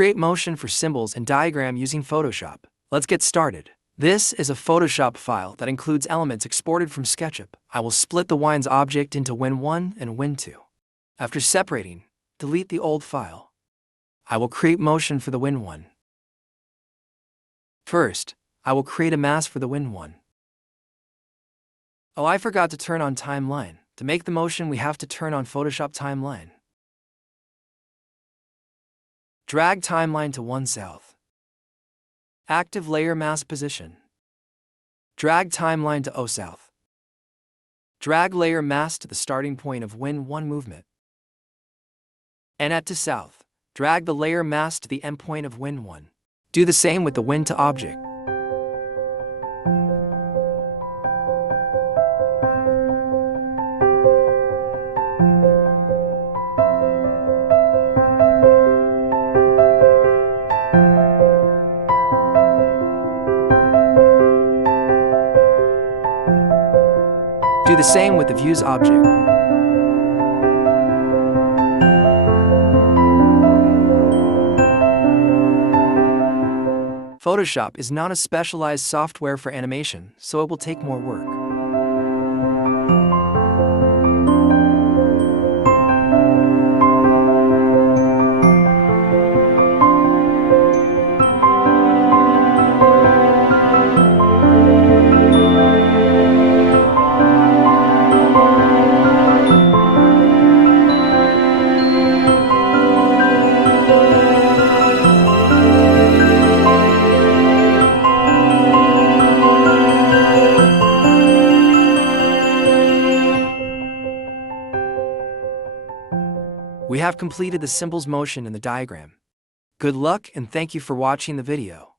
create motion for symbols and diagram using Photoshop. Let's get started. This is a Photoshop file that includes elements exported from SketchUp. I will split the Wines object into Win1 and Win2. After separating, delete the old file. I will create motion for the Win1. First, I will create a mask for the Win1. Oh, I forgot to turn on Timeline. To make the motion, we have to turn on Photoshop Timeline. Drag Timeline to 1 south. Active Layer Mask Position. Drag Timeline to 0 south. Drag Layer Mask to the starting point of Win1 movement. And at to south, drag the Layer Mask to the endpoint of Win1. Do the same with the Win2 object. Do the same with the Views object. Photoshop is not a specialized software for animation, so it will take more work. We have completed the symbols motion in the diagram. Good luck and thank you for watching the video.